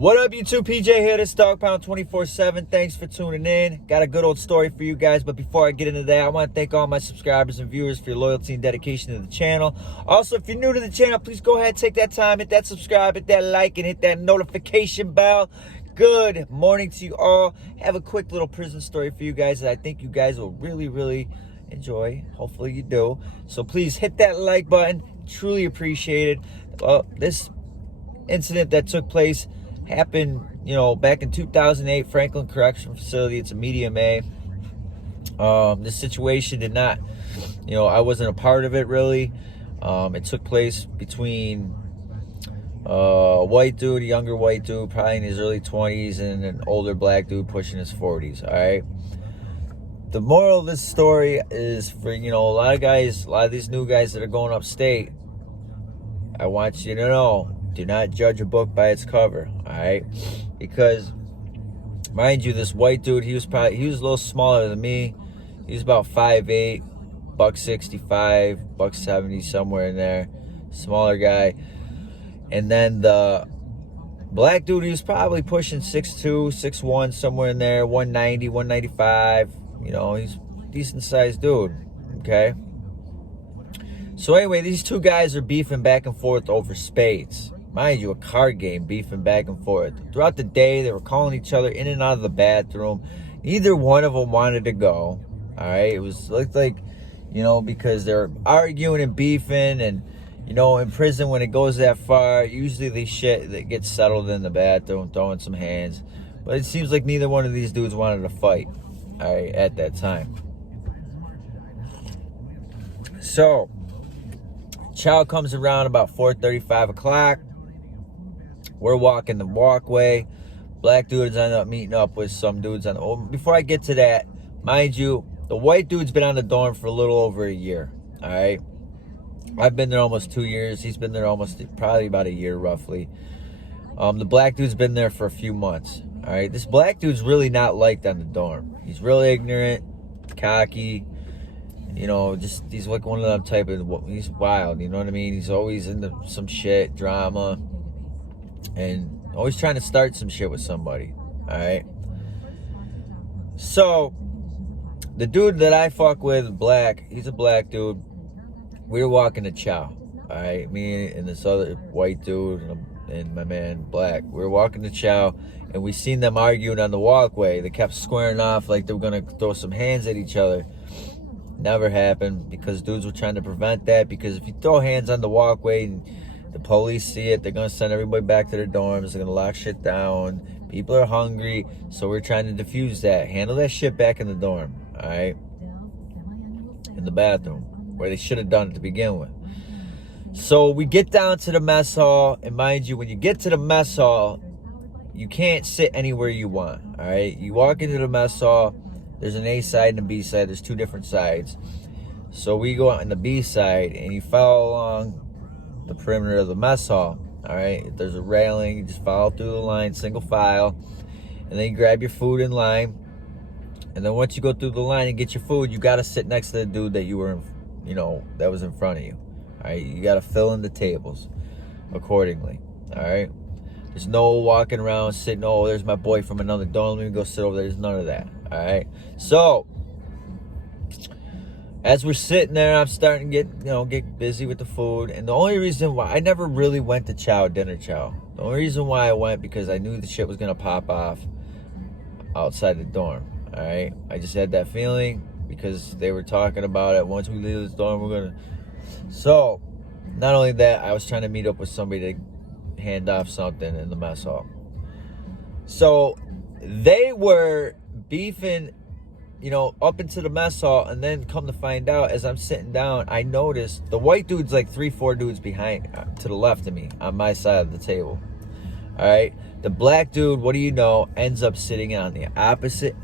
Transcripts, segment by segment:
What up, YouTube? PJ here, this Dog Pound 24/7. Thanks for tuning in. Got a good old story for you guys, but before I get into that, I want to thank all my subscribers and viewers for your loyalty and dedication to the channel. Also, if you're new to the channel, please go ahead, take that time, hit that subscribe, hit that like, and hit that notification bell. Good morning to you all. Have a quick little prison story for you guys that I think you guys will really enjoy. Hopefully you do. So please hit that like button. Truly appreciate it. Well, this incident that took place happened, back in 2008, Franklin Correctional Facility. It's a medium A. This situation did not, I wasn't a part of it really. It took place between a white dude, a younger white dude, probably in his early 20s, and an older black dude pushing his 40s, all right? The moral of this story is for, a lot of these new guys that are going upstate, I want you to know, do not judge a book by its cover, all right? Because, mind you, this white dude, he was a little smaller than me. He was about 5'8", $165, $170, somewhere in there. Smaller guy. And then the black dude, he was probably pushing 6'2", 6'1", somewhere in there, 190, 195. He's a decent-sized dude, okay? So anyway, these two guys are beefing back and forth over spades. Mind you, a card game, beefing back and forth. Throughout the day, they were calling each other in and out of the bathroom. Neither one of them wanted to go. All right, it looked like, because they're arguing and beefing, and in prison when it goes that far, usually they get settled in the bathroom, throwing some hands. But it seems like neither one of these dudes wanted to fight. All right, at that time. So, chow comes around about 4:30, 5 o'clock. We're walking the walkway. Black dudes end up meeting up with some dudes on the... Oh, before I get to that, mind you, the white dude's been on the dorm for a little over a year, all right? I've been there almost 2 years. He's been there probably about a year, roughly. The black dude's been there for a few months, all right? This black dude's really not liked on the dorm. He's really ignorant, cocky, he's like one of them type of... He's wild, you know what I mean? He's always into some shit, drama, and always trying to start some shit with somebody, all right? So, the dude that I fuck with, black, he's a black dude. We were walking to chow, all right? Me and this other white dude and my man, black. We were walking to chow, and we seen them arguing on the walkway. They kept squaring off like they were going to throw some hands at each other. Never happened, because dudes were trying to prevent that, because if you throw hands on the walkway and the police see it, they're going to send everybody back to their dorms. They're going to lock shit down. People are hungry. So we're trying to diffuse that. Handle that shit back in the dorm. All right? In the bathroom. Where they should have done it to begin with. So we get down to the mess hall. And mind you, when you get to the mess hall, you can't sit anywhere you want. All right? You walk into the mess hall. There's an A side and a B side. There's two different sides. So we go out on the B side. And you follow along the perimeter of the mess hall, all right? If there's a railing, you just follow through the line, single file, and then you grab your food in line. And then once you go through the line and get your food, you got to sit next to the dude that you were, that was in front of you, all right? You got to fill in the tables accordingly, all right? There's no walking around sitting, oh, there's my boy from another dorm, let me go sit over there. There's none of that, all right? So, as we're sitting there, I'm starting to get busy with the food. And the only reason why I never really went to dinner chow. The only reason why I went, because I knew the shit was going to pop off outside the dorm. All right. I just had that feeling because they were talking about it. Once we leave this dorm, we're going to. So, not only that, I was trying to meet up with somebody to hand off something in the mess hall. So, they were beefing, up into the mess hall, and then come to find out, as I'm sitting down, I noticed the white dude's like 3-4 dudes behind, to the left of me, on my side of the table. All right, the black dude, what do you know, ends up sitting on the opposite.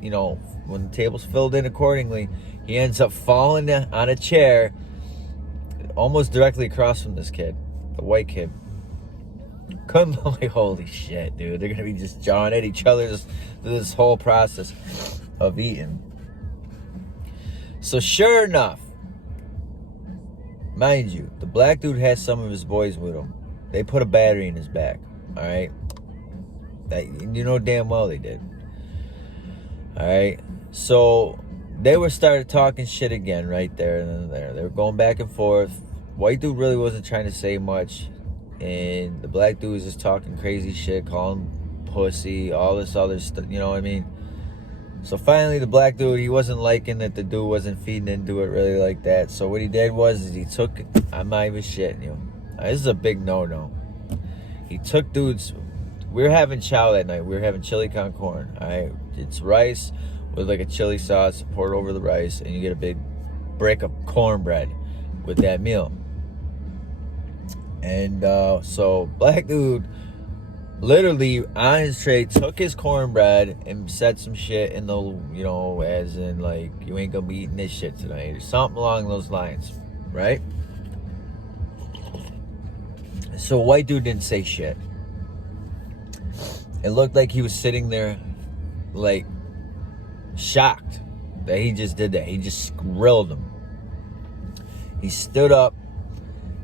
When the table's filled in accordingly, he ends up falling on a chair, almost directly across from this kid, the white kid. Couldn't believe, holy shit, dude, they're gonna be just jawing at each other through this whole process of eating. So sure enough, mind you, the black dude has some of his boys with him. They put a battery in his back, all right? You know damn well they did. All right. So they were started talking shit again right there and then there. They were going back and forth. White dude really wasn't trying to say much, and the black dude was just talking crazy shit, calling him pussy, all this other stuff. You know what I mean? So finally, the black dude, he wasn't liking that the dude wasn't feeding into it really like that. So what he did was he took. I'm not even shitting you. This is a big no-no. He took dudes. We were having chow that night. We were having chili con corn. All right, it's rice with like a chili sauce poured over the rice, and you get a big brick of cornbread with that meal. And so black dude literally on his tray took his cornbread and said some shit in the, you know, as in like, you ain't gonna be eating this shit tonight or something along those lines, right? So white dude didn't say shit. It looked like he was sitting there like shocked that he just did that. He just grilled him. He stood up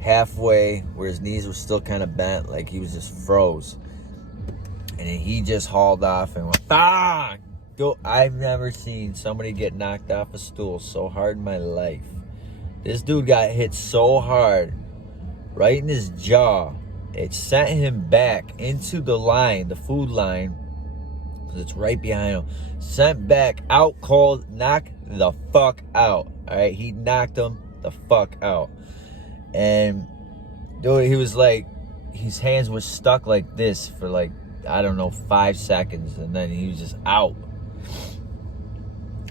halfway where his knees were still kind of bent, like he was just froze. And then he just hauled off and went, ah! I've never seen somebody get knocked off a stool so hard in my life. This dude got hit so hard, right in his jaw. It sent him back into the line, the food line, because it's right behind him. Sent back out cold, knocked the fuck out. All right, he knocked him the fuck out. And dude, he was like, his hands were stuck like this for like, I don't know, 5 seconds, and then he was just out.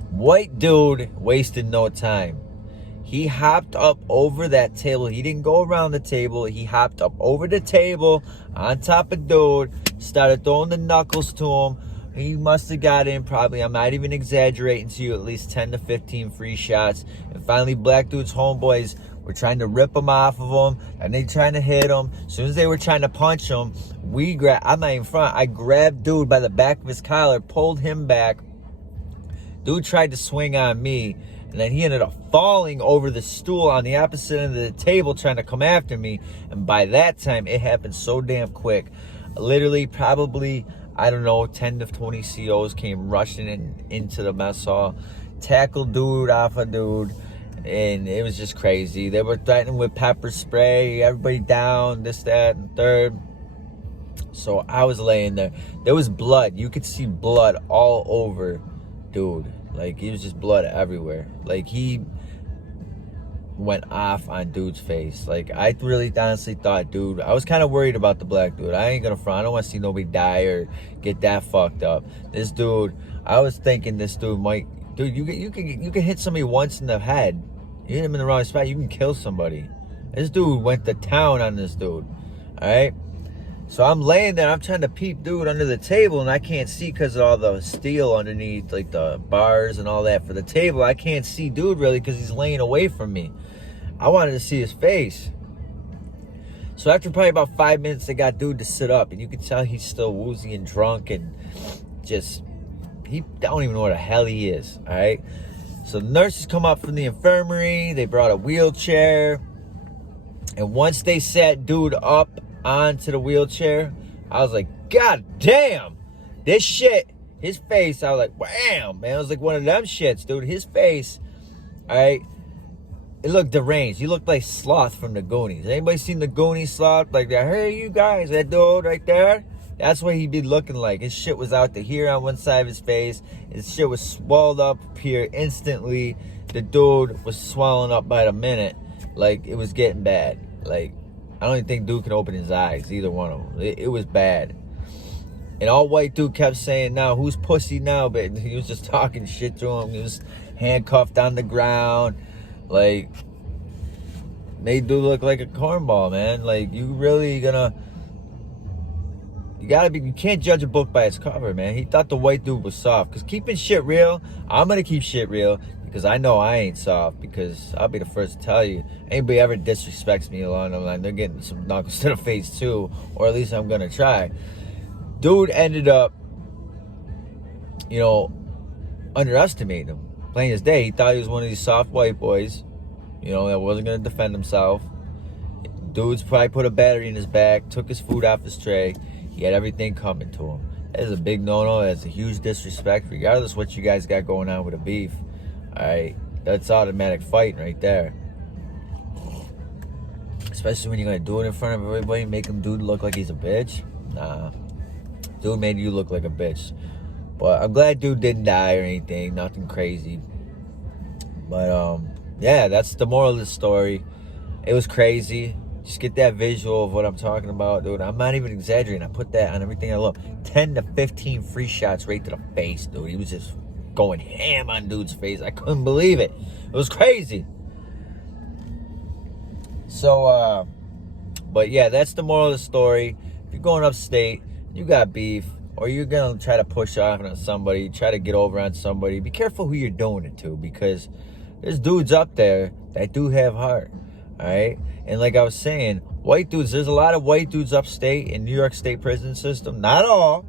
White dude wasted no time. He hopped up over that table. He didn't go around the table. He hopped up over the table on top of dude, started throwing the knuckles to him. He must have got in probably, I'm not even exaggerating to you, at least 10 to 15 free shots. And finally, black dude's homeboys were trying to rip him off of him, and they trying to hit him. As soon as they were trying to punch him, I'm not in front. I grabbed dude by the back of his collar, pulled him back. Dude tried to swing on me, and then he ended up falling over the stool on the opposite end of the table trying to come after me. And by that time, it happened so damn quick. Literally, probably, I don't know, 10 to 20 COs came rushing into the mess hall, tackled dude off a dude, and it was just crazy. They were threatening with pepper spray, everybody down, this, that, and third. So I was laying there. There was blood. You could see blood all over dude. Like, it was just blood everywhere. Like, he went off on dude's face. Like, I really honestly thought, dude, I was kind of worried about the black dude. I ain't gonna front. I don't want to see nobody die or get that fucked up. This dude, I was thinking this dude might, dude, you can hit somebody once in the head. You hit him in the wrong spot, you can kill somebody. This dude went to town on this dude. All right. So I'm laying there, I'm trying to peep dude under the table, and I can't see because of all the steel underneath, like the bars and all that for the table. I can't see dude really because he's laying away from me. I wanted to see his face. So after probably about 5 minutes, they got dude to sit up, and you can tell he's still woozy and drunk and just, he don't even know where the hell he is, all right? So the nurses come up from the infirmary, they brought a wheelchair, and once they sat dude up onto the wheelchair, I was like, God damn, this shit, his face, I was like, wham, man, it was like one of them shits, dude. His face, all right, it looked deranged. He looked like Sloth from the Goonies. Anybody seen the Goonies Sloth? Like that, hey, you guys, that dude right there? That's what he'd be looking like. His shit was out to here on one side of his face. His shit was swelled up here instantly. The dude was swelling up by the minute. Like, it was getting bad. Like, I don't even think dude can open his eyes, either one of them. It was bad. And all white dude kept saying, now, who's pussy now? But he was just talking shit to him. He was handcuffed on the ground. Like, made dude look like a cornball, man. Like, you really gonna... You can't judge a book by its cover, man. He thought the white dude was soft. Because keeping shit real, I'm gonna keep shit real. Because I know I ain't soft. Because I'll be the first to tell you, anybody ever disrespects me along the line, they're getting some knuckles to the face too. Or at least I'm gonna try. Dude ended up, you know, underestimating him. Plain as day, he thought he was one of these soft white boys, you know, that wasn't gonna defend himself. Dude's probably put a battery in his back, took his food off his tray. He had everything coming to him. That is a big no-no. That's a huge disrespect, regardless what you guys got going on with a beef. All right, that's automatic fighting right there. Especially when you're gonna do it in front of everybody, make him dude look like he's a bitch. Nah, dude made you look like a bitch. But I'm glad dude didn't die or anything, nothing crazy. But yeah, that's the moral of the story. It was crazy. Just get that visual of what I'm talking about, dude. I'm not even exaggerating. I put that on everything I love. 10 to 15 free shots right to the face, dude. He was just going ham on dude's face. I couldn't believe it. It was crazy. So, but yeah, that's the moral of the story. If you're going upstate, you got beef, or you're going to try to push off on somebody, try to get over on somebody, be careful who you're doing it to, because there's dudes up there that do have heart, all right? And like I was saying, white dudes, there's a lot of white dudes upstate in New York State prison system. Not all.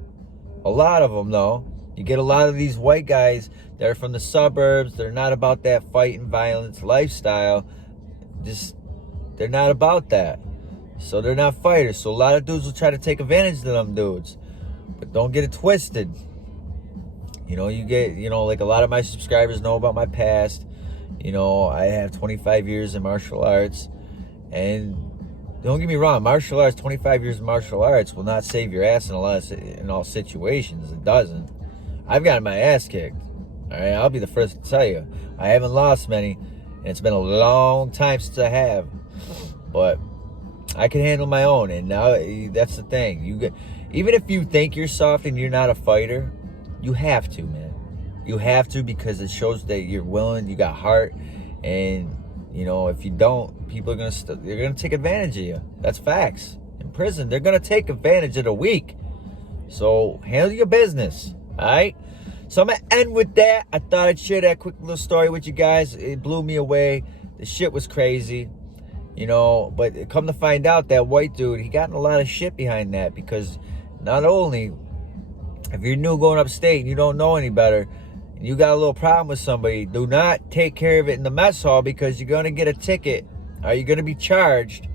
A lot of them, though. You get a lot of these white guys that are from the suburbs. They're not about that fight and violence lifestyle. They're not about that. So they're not fighters. So a lot of dudes will try to take advantage of them dudes. But don't get it twisted. You know, like a lot of my subscribers know about my past. You know, I have 25 years in martial arts. And don't get me wrong, martial arts, 25 years of martial arts will not save your ass in all situations. It doesn't. I've gotten my ass kicked. All right, I'll be the first to tell you. I haven't lost many, and it's been a long time since I have. But I can handle my own, and now that's the thing. Even if you think you're soft and you're not a fighter, you have to, man. You have to, because it shows that you're willing, you got heart, and you know, if you don't, people are they're gonna take advantage of you. That's facts. In prison, they're gonna take advantage of the weak. So handle your business. All right. So I'm gonna end with that. I thought I'd share that quick little story with you guys. It blew me away. The shit was crazy, you know. But come to find out, that white dude, he got in a lot of shit behind that, because not only if you're new going upstate and you don't know any better, you got a little problem with somebody, do not take care of it in the mess hall, because you're going to get a ticket, or you're going to be charged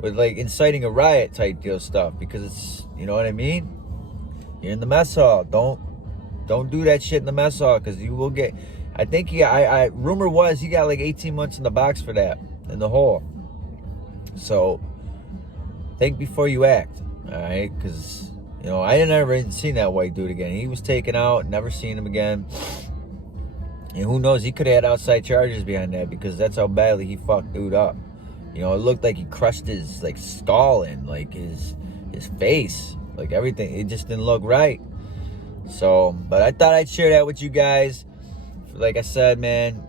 with like inciting a riot type deal stuff, because it's, you know what I mean? You're in the mess hall. Don't do that shit in the mess hall, because you will get, I think rumor was he got like 18 months in the box for that, in the hole. So think before you act, all right? Because, you know, I never even seen that white dude again. He was taken out, never seen him again. And who knows, he could have had outside charges behind that, because that's how badly he fucked dude up. You know, it looked like he crushed his like skull and like his face, like everything. It just didn't look right. So, but I thought I'd share that with you guys. Like I said, man,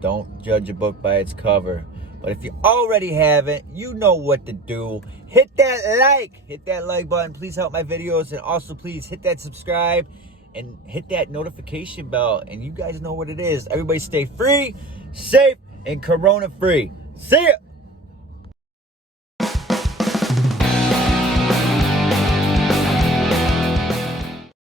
don't judge a book by its cover. But if you already haven't, you know what to do. Hit that like button. Please help my videos, and also please hit that subscribe and hit that notification bell. And you guys know what it is. Everybody stay free, safe, and corona free. See ya.